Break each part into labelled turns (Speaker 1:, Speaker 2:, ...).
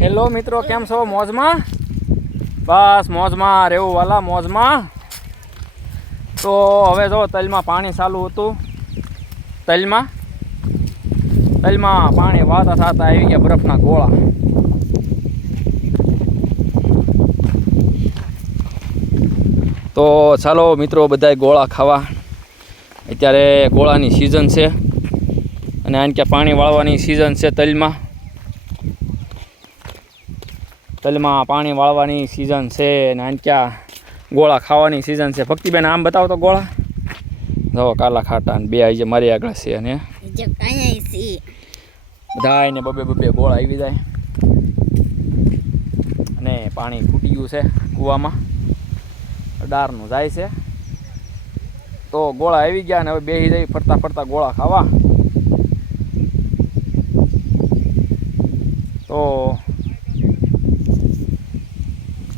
Speaker 1: Hello મિત્રો, કેમ છો? મોજમાં? બસ, મોજમાં, રહેવું વાલા, મોજમાં. તો હવે જો તલમાં પાણી ચાલુ હતું. તલમાં? તલમાં પાણી વાતા થતા આવી ગયા બરફના ગોળા. તો ચાલો મિત્રો, બધાય ગોળા ખાવા. અત્યારે ગોળાની સિઝન છે. અને આને ક્યાં પાણી વાળવાની સિઝન છે તલમાં. તલમાં પાણી વાળવાની સિઝન છે અને આને ક્યાં ગોળા ખાવાની સિઝન છે. ભક્તિબેન આમ બતાવો તો ગોળા. જો કાલા ખાટા અને બે આજે મારી આગળ છે અને બધા ને બબે બબે ગોળા આવી જાય. અને પાણી ફૂટી ગયું છે કૂવામાં. ડારનું જાય છે. તો ગોળા આવી ગયા અને હવે બેસી જઈ ફરતા ફરતા ગોળા ખાવા. તો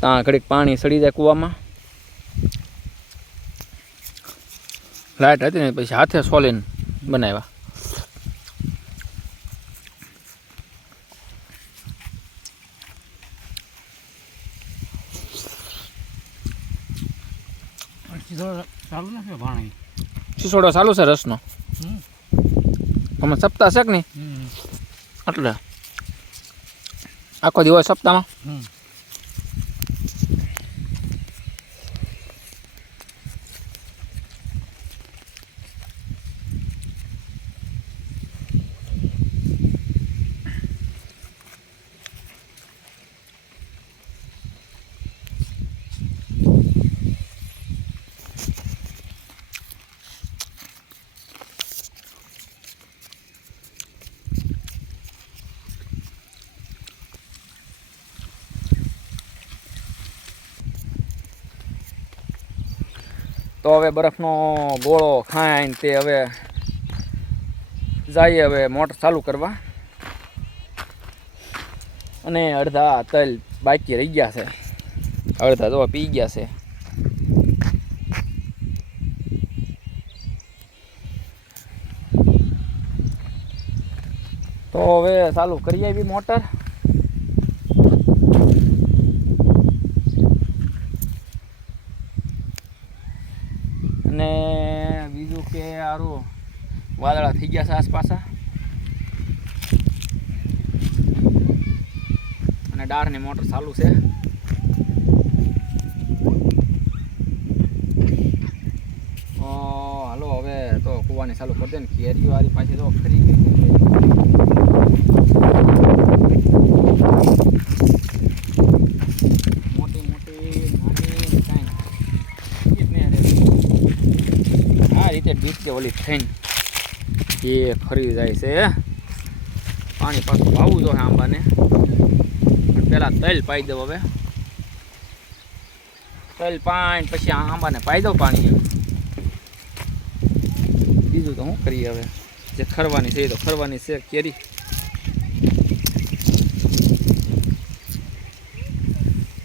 Speaker 1: ત્યાં ઘડીક પાણી સડી જાય કૂવામાં. લાઇટ હતી ને પછી હાથે સોલીને બનાવ્યા.
Speaker 2: પાણી
Speaker 1: સિસોડો ચાલુ છે રસનો?
Speaker 2: હમ.
Speaker 1: તમે સપ્તાહ છે કે નહીં? એટલે? આખો દિવસ સપ્તાહમાં? તો હવે બરફનો ગોળો ખાઈને તે હવે જઈએ હવે મોટર ચાલુ કરવા. અને અડધા તલ બાકી રહી ગયા છે. અડધા તો પી ગયા છે. તો હવે ચાલુ કરીએ બી મોટર અને કે સારું વાદળા થઈ ગયા છે આસપાસ અને ડારની મોટર ચાલુ છે. હાલો, હવે તો કૂવાની ચાલુ કરી દે ને કેરીઓ વાળી પાછી તો ફરી ગઈ આ રીતે ઓલી થઈને એ ખરી જાય છે પાણી પાછું વાવવું જોઈએ આંબાને. પહેલાં તલ પાઈ દઉં હવે. તલ પાણી પછી આંબાને પાઈ દઉં પાણી. બીજું તો શું કરીએ હવે? જે ખરવાની છે એ તો ખરવાની છે, કેરી.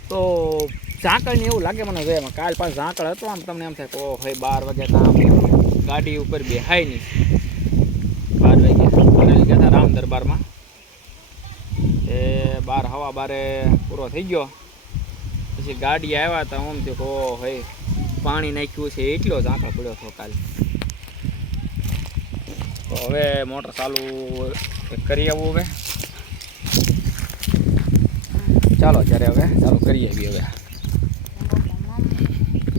Speaker 1: તો ઝાકળ ને એવું લાગે મને હવે એમાં. કાલ પાસ ઝાંકળ હતો આમ તમને એમ થાય કે ઓ ભાઈ બાર વાગે તો આમ ગાડી ઉપર બેહાય નહીં. બાર વાગે. ગયા હતા રામ દરબારમાં. એ બાર, હવા બારે પૂરો થઈ ગયો. પછી ગાડી આવ્યા હતા આમ થયું કે ઓ ભાઈ પાણી નાખ્યું છે, એટલો ઝાંકળ પડ્યો હતો કાલ. તો હવે મોટર ચાલુ કરી આવું હવે. ચાલો ત્યારે હવે ચાલુ કરી આવીએ હવે.